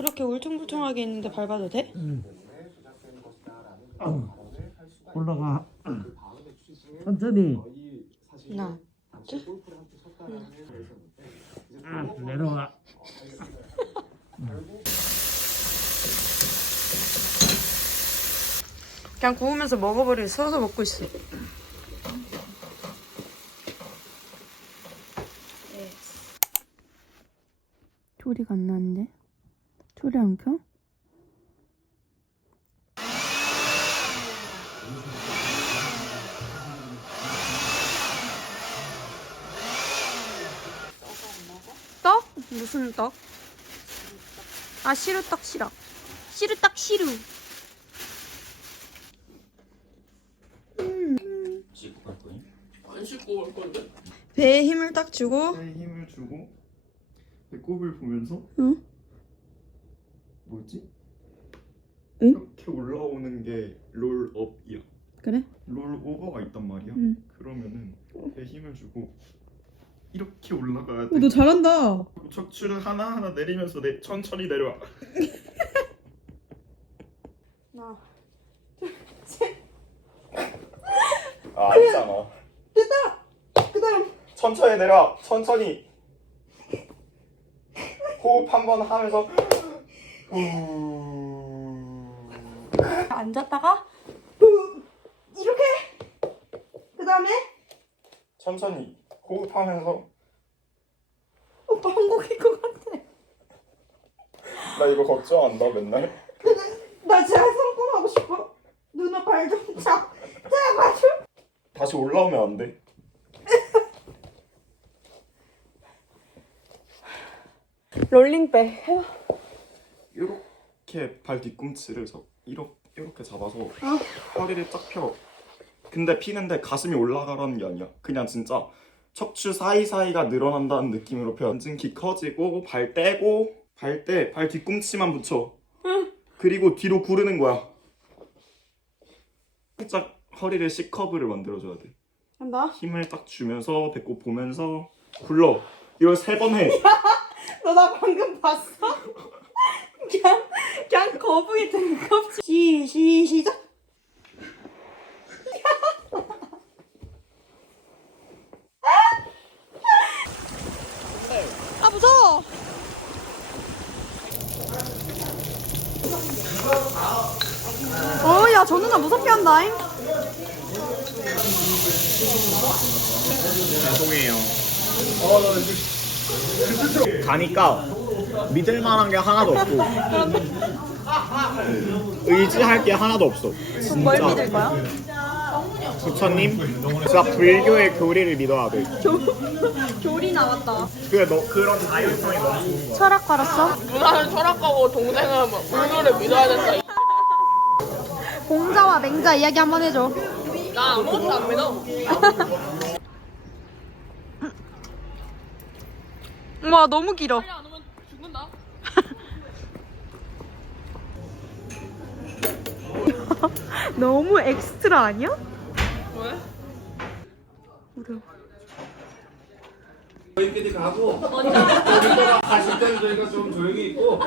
그렇게 울퉁불퉁하게 있는데 밟아도 돼? 올라가. 천천히. 나. 아, 내려와. 그냥 구우면서 먹어버리고 서서 먹고 있어. 소리가 안 나는데? 소리 안 켜? 떡? 무슨 떡? 아 시루떡 싫어. 시루떡 시루. 씻고 갈 거니? 안 씻고 갈 건데? 배에 힘을 딱 주고 배에 힘을 주고 배꼽을 보면서 응? 뭐지? 응? 이렇게 올라오는 게 롤업이야. 그래? 롤오버가 있단 말이야. 응. 그러면은 배에 힘을 주고 이렇게 올라가야 돼. 어, 너 잘한다. 척추를 하나 하나 내리면서 내 천천히 내려와. 하나, 아 아니잖아. 됐다. 그다음 천천히 내려와. 천천히. 호흡 한 번 하면서 후. 앉았다가 이렇게 그 다음에 천천히 호흡하면서 오빠 한국일 것 같아. 나 이거 걱정한다 맨날. 나 진짜 성공하고 싶어. 누나 발좀 잡. 잡아줘. 다시 올라오면 안 돼. 롤링백. 이렇게 발 뒤꿈치를 잡 이렇게 이렇게 잡아서 허리를 쫙 펴. 근데 피는데 가슴이 올라가라는 게 아니야. 그냥 진짜 척추 사이사이가 늘어난다는 느낌으로 펴. 완전히 커지고 발 떼고 발 떼 발 뒤꿈치만 붙여. 그리고 뒤로 구르는 거야. 살짝 허리를 C커브를 만들어줘야 돼. 한다. 힘을 딱 주면서 배꼽 보면서 굴러. 이걸 세 번 해. 너 나 방금 봤어? 그냥 그냥 거북이 등껍질. 시, 시, 시작. 아 무서워. 어야 저 누나 무섭게 한다잉. 죄송해요. 가니까 믿을 만한 게 하나도 없고 의지할 게 하나도 없어. 뭘 진짜 믿을 거야? 부처님, 진짜 불교의 교리를 믿어야 돼. 교리 나왔다. 그래 너 그런 자율성이 너무 좋은 거야. 철학 받았어? 누나는 철학가고 동생은 뭐 불교를 믿어야 된다. 이 공자와 맹자 이야기 한번 해줘. 나 아무것도 안 믿어. 와 너무 길어. 빨리 안 오면 죽는다. 너무 엑스트라 아니야? 왜? 저희끼리 가고 저희가 가실 때는 저희가 좀 조용히 있고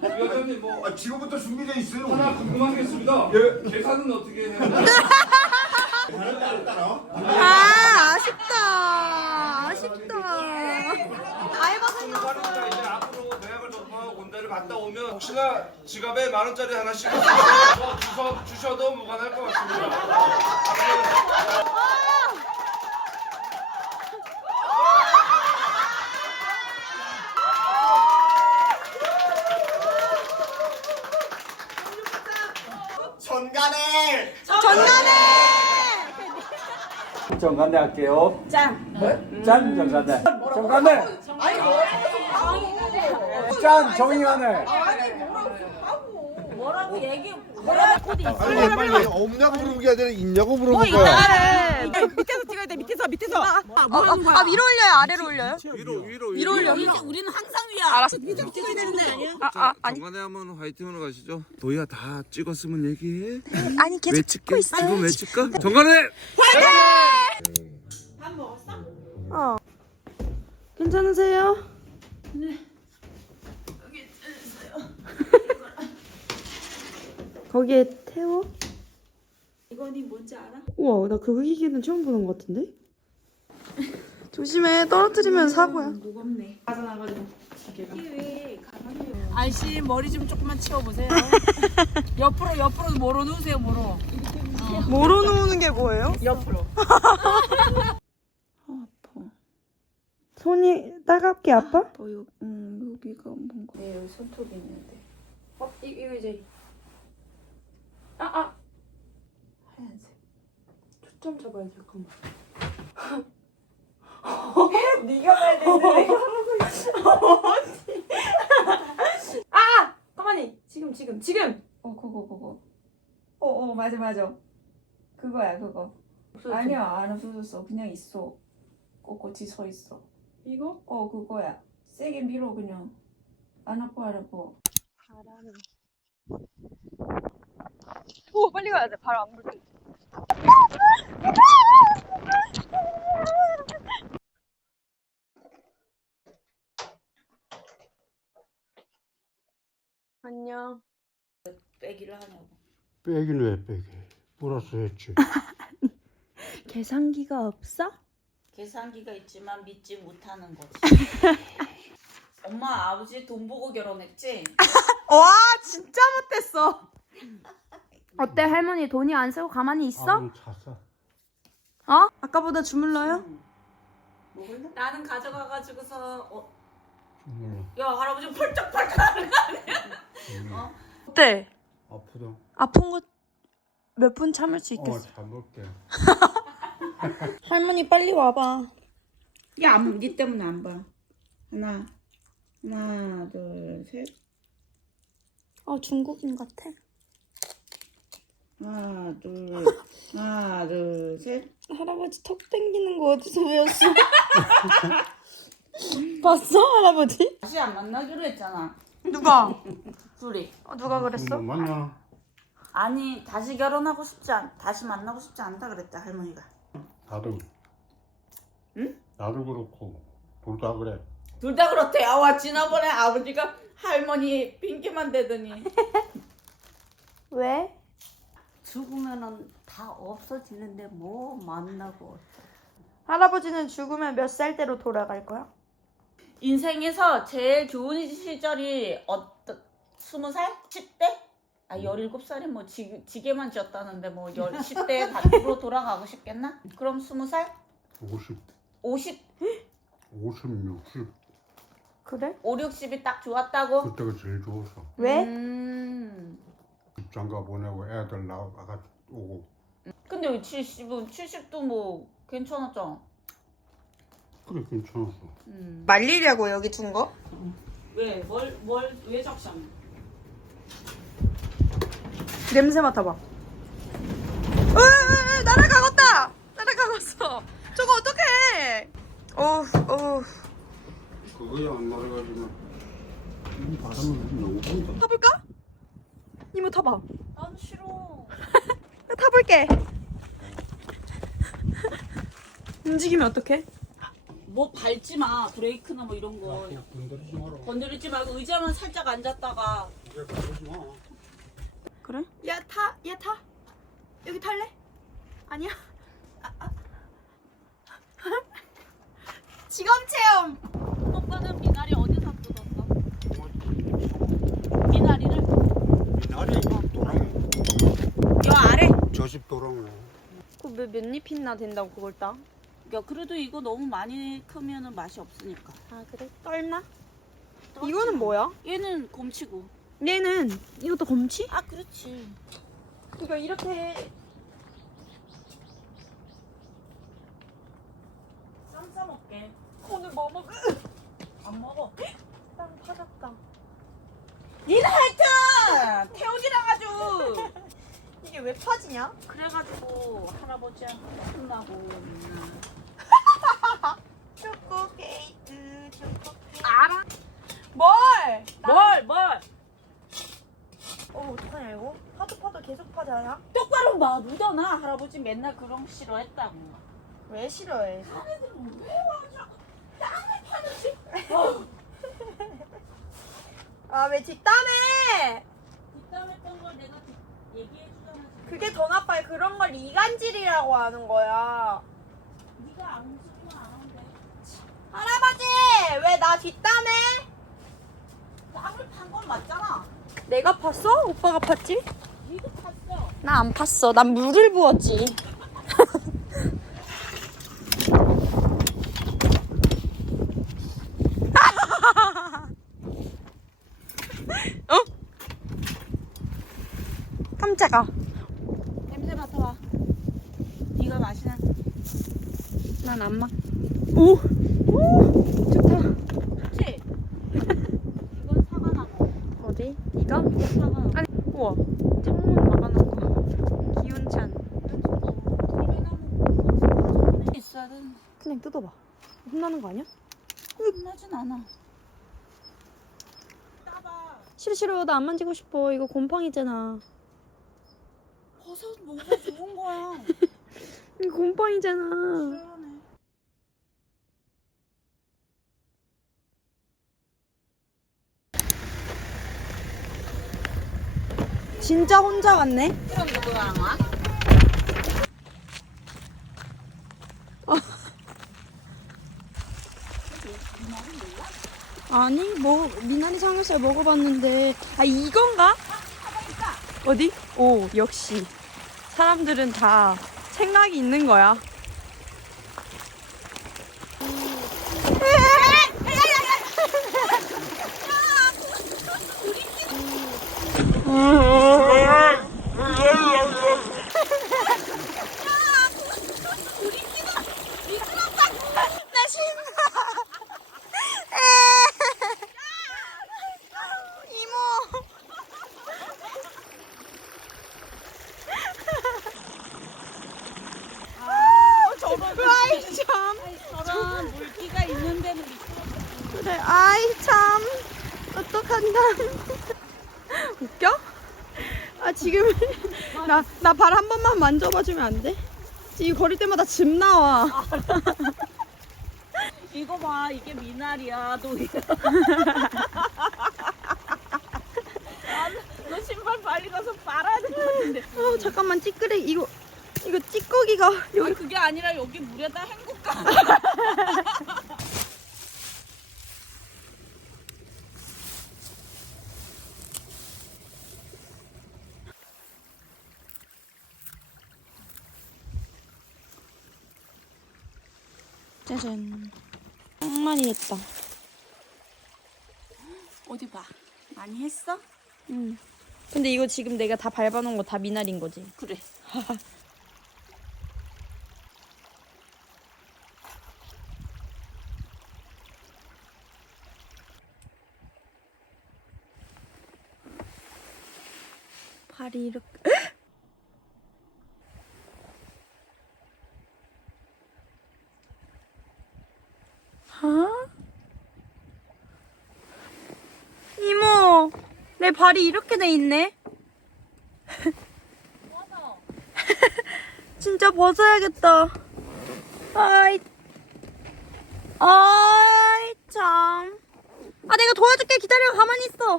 위원장님 뭐 아, 지금부터 준비돼 있어요. 하나 궁금한 게 있습니다 계산은 어떻게 해요? 아 아쉽다. 아쉽다. 알바 중간입니다 이제 앞으로 대학을 졸업하고 군대를 갔다 오면 혹시나 지갑에 만 원짜리 하나씩 주셔, 주셔도 무관할 것 같습니다 전간에. 정관대 할게요. 짠. 짠 정관대. 정관대. 짠 정의관을. 빨리 빨리 없냐고 물어본 게 아니라 있냐고 물어본 거야. 밑에서 찍어야 돼 밑에서 밑에서 아, 아 위로 올려요? 아래로 올려요? 위로 위로 위로 올려. 우리는 항상 위야 알았어 밑에서 찍어야 되는 거 아니야? 아, 아 아니 정관에 한번 화이팅으로 가시죠 도희야 다 찍었으면 얘기해 아니 계속 찍고 있어요. 지금 왜 찍까? 정관에 어. 괜찮으세요? 네. 거기에 태워? 이거니 뭔지 알아? 우와 나 그 기계는 처음 보는 것 같은데? 조심해 떨어뜨리면 사고야 무겁네. 왜 가만히. 아이씨 머리 좀 조금만 치워보세요. 옆으로 옆으로 모로 누우세요 모로. 뭐로 누우는 게 뭐예요? 옆으로. 손이 따갑게 아파? 어, 여, 음, 여기가 뭔가. 네, 여기 손톱이 있는데. 어? 이, 이거 이제 아! 아! 하얀색. 초점 잡아야 돼 잠깐만 네가 봐야 되는데 어디 아! 가만히 지금 지금 지금 어, 그거, 그거. 어, 어, 맞아, 맞아. 그거야, 그거. 아니야, 안 없어졌어. 그냥 있어. 꼿꼿이 서 있어. 이거? 어, 그거야. 세게 밀어, 그냥. 안 아파, 안 아파. 오 빨리 가야 돼 바로 안불 때. 안녕 빼기를 하냐고. 빼긴 왜 빼게? 플러스 했지. 계산기가 없어? 계산기가 있지만 믿지 못하는 거지. 엄마 아버지 돈 보고 결혼했지? 와 진짜 못됐어 어때 할머니 돈이 안 쓰고 가만히 있어? 아무 찼어. 어? 아까보다 주물러요? 먹을래? 나는 가져가가지고서 어. 야 할아버지 펄쩍펄쩍 하는 거 아니야? 어때? 아프다. 아픈 거 몇 분 참을 수 어, 있겠어? 참을게. 할머니 빨리 와봐 야, 안, 니 때문에 안 봐. 하나, 하나, 둘, 셋. 아 중국인 같아 하나, 둘, 하나, 둘, 셋. 할아버지 턱 땡기는 거 어디서 배웠어? 봤어 할아버지? 다시 안 만나기로 했잖아. 누가? 둘이. 어, 누가 그랬어? 뭐 만나? 아니 다시 결혼하고 싶지 않, 다시 만나고 싶지 않다 그랬다 할머니가. 나도. 응? 나도 그렇고 둘 다 그래. 둘 다 그렇대. 아와 지난번에 아버지가 할머니 핑계만 대더니. 왜? 죽으면은 다 없어지는데 뭐 만나고. 할아버지는 죽으면 몇 살 때로 돌아갈 거야? 인생에서 제일 좋은 시절이 어떤 스무 살? 10대? 아 열일곱 살이 뭐 지, 지게만 지었다는데 뭐 열, 10대에 다로 돌아가고 싶겠나? 그럼 스무 살? 50, 50, 50, 60. 그래? 5, 60이 딱 좋았다고? 그때가 제일 좋았어. 왜? 음. 장가 보내고 애들 나가 오고. 근데 왜 70은 70도 뭐 괜찮았잖아. 그래 괜찮았어. 음. 말리려고 여기 둔 거? 왜? 뭘, 뭘, 왜 적셔? 냄새 맡아봐. 으, 날아가겠다. 날아가겠어. 저거 어떡해? 어우, 어우. 그거야 안 말해가지고. 이 바람은 너무 분다. 타볼까? 이모 타봐. 난 싫어. 나 타볼게. 움직이면 어떡해? 뭐 밟지 마. 브레이크나 뭐 이런 거. 그냥 건드리지 마라. 건드리지 말고 의자만 살짝 앉았다가. 건드리지 마. 그래? 야, 타. 얘 타. 여기 탈래? 아니야? 아, 아. 직업 체험. 오빠는 미나리 어디서 뜯었어? 미나리를? 나리 도랑이. 여 도랑이. 그몇 잎이나 된다고 그걸 따? 야 그래도 이거 너무 많이 크면은 맛이 없으니까. 아 그래? 떨나? 이거는 뭐야? 얘는 곰치고. 얘는 이것도 검치? 아 그렇지. 이거 이렇게 쌈 싸먹게. 오늘 뭐 먹어? 안 먹어. 땅 파졌다. 니는 하여튼 태우지랑 아주. 이게 왜 파지냐? 그래가지고 할아버지한테 혼나고 맨날. 초코 케이크, 초코 케이크. 알아? 뭘? 뭘 뭘? 어 어떡하냐 이거? 파도 파도 계속 파잖아? 똑바로 봐 묻어놔 할아버지 맨날 그런 거 싫어했다고. 왜 싫어해? 아왜 뒷담에? 뒷담했던 걸 내가 듣- 얘기해주잖아. 그게 더 나빠요. 그런 걸 이간질이라고 하는 거야. 네가 안 쓰면 안 한대. 할아버지 왜 나 뒷담해? 땅을 판 건 맞잖아. 내가 팠어? 오빠가 팠지? 네가 팠어. 나 안 팠어. 난 물을 부었지. 어? 깜짝아. 냄새 맡아봐. 네가 마시는. 난 안 막. 오! 오! 좋다. 그치? 이건 사과 나고. 어디? 이거? 이건 사과 나고. 아니, 우와. 창문 막아놓고. 기운찬. 되는. 그냥 뜯어봐. 혼나는 거 아니야? 혼나진 않아. 싫어 싫어. 나 안 만지고 싶어. 이거 곰팡이잖아. 버섯 뭐가 좋은 거야. 이거 곰팡이잖아. 미안해. 진짜 혼자 왔네? 그럼 누구랑 와? 아니 뭐 미나리 삼겹살 먹어봤는데 아 이건가? 어디? 오 역시 사람들은 다 생각이 있는 거야. 이모. 아이 참. 저런 물기가 있는 데는 있어. 그래 아이 참. 어떡한다. 웃겨? 아 지금 나 나 발 한 번만 만져봐 주면 안 돼? 지금 거릴 때마다 즙 나와. 이거 봐, 이게 미나리야, 너. 아, 너 신발 빨리 가서 빨아야 될 것 같은데. 어 잠깐만 찌끄레 이거 이거 찌꺼기가 여기 아니, 그게 아니라 여기 물에다 헹굴까? 짜잔. 딱 많이 했다. 어디 봐. 많이 했어? 응. 근데 이거 지금 내가 다 밟아놓은 거 다 미나리인 거지? 그래. 발이 이렇게. 발이 이렇게 돼 있네. 진짜 벗어야겠다. 아이, 아이 참. 아 내가 도와줄게 기다려 가만히 있어.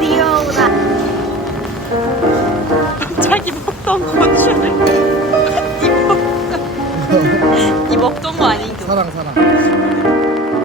리오다. 자기 먹던 고추를 먹던 거 아니죠? 사랑 사랑.